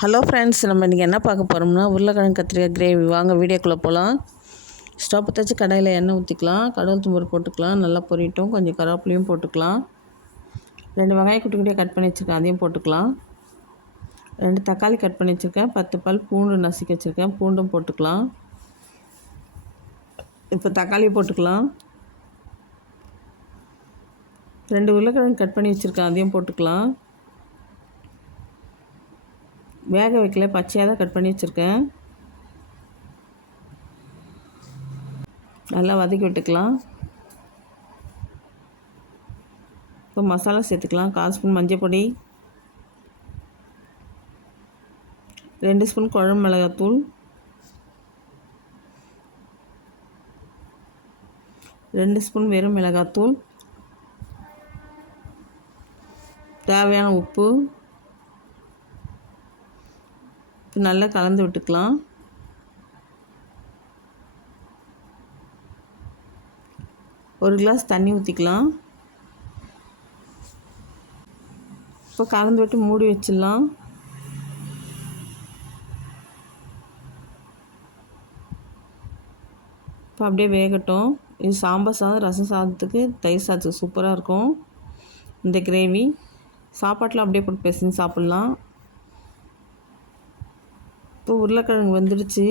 Hello friends, நம்ம இன்றைக்கி என்ன பார்க்க போகிறோம்னா உருளைக்கிழங்கு கத்திரிக்காய் கிரேவி. வாங்க வீடியோக்குள்ளே போகலாம். ஸ்டவ் பற்ற வச்சு கடாயில் எண்ணெய் ஊற்றிக்கலாம். கடவுள் தும்பூர் போட்டுக்கலாம். நல்லா பொரியட்டும். கொஞ்சம் கருவேப்பிலையும் போட்டுக்கலாம். 2 வெங்காயம் குட்டி குட்டியாக கட் பண்ணி வச்சுருக்கேன், அதையும் போட்டுக்கலாம். 2 தக்காளி கட் பண்ணி வச்சுருக்கேன். 10 பல் பூண்டு நசுக்கி வச்சுருக்கேன், பூண்டும் போட்டுக்கலாம். இப்போ தக்காளி போட்டுக்கலாம். 2 உருளைக்கிழங்கு கட் பண்ணி வச்சுருக்கேன், அதையும் போட்டுக்கலாம். வேக வைக்கல, பச்சையாக தான் கட் பண்ணி வச்சுருக்கேன். நல்லா வதக்கி விட்டுக்கலாம். இப்போ மசாலா சேர்த்துக்கலாம். 1/4 ஸ்பூன் மஞ்சள் பொடி, 2 ஸ்பூன் குழம்பு மிளகாத்தூள், 2 ஸ்பூன் வெறும் மிளகாத்தூள், தேவையான உப்பு. நல்லா கலந்து விட்டுக்கலாம். ஒரு கிளாஸ் தண்ணி ஊற்றிக்கலாம். இப்போ கலந்து விட்டு மூடி வச்சிடலாம். இப்போ அப்படியே வேகட்டும். இது சாம்பார் சாதம், ரசம் சாதத்துக்கு, தயிர் சாதத்துக்கு சூப்பராக இருக்கும் இந்த கிரேவி. சாப்பாட்டில் அப்படியே போட்டு பிசைஞ்சு சாப்பிட்லாம். இப்போ உருளைக்கிழங்கு வெந்துடுச்சு.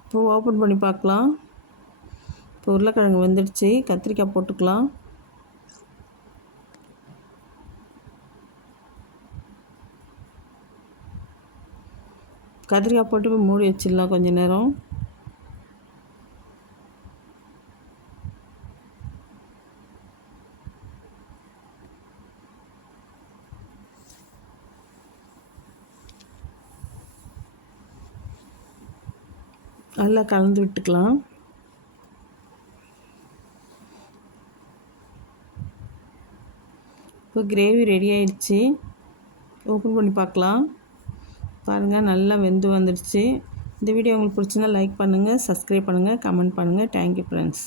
இப்போ ஓப்பன் பண்ணி பார்க்கலாம். இப்போ உருளைக்கிழங்கு வெந்துடுச்சு. கத்திரிக்காய் போட்டுக்கலாம். கத்திரிக்காய் போட்டு போய் மூடி வச்சிடலாம் கொஞ்சம் நேரம். நல்லா கலந்து விட்டுக்கலாம். இப்போ கிரேவி ரெடி ஆயிடுச்சு. ஓப்பன் பண்ணி பார்க்கலாம். பாருங்கள், நல்லா வெந்து வந்துடுச்சு. இந்த வீடியோ உங்களுக்கு பிடிச்சிருந்தா லைக் பண்ணுங்கள், சப்ஸ்கிரைப் பண்ணுங்கள், கமெண்ட் பண்ணுங்கள். Thank you friends.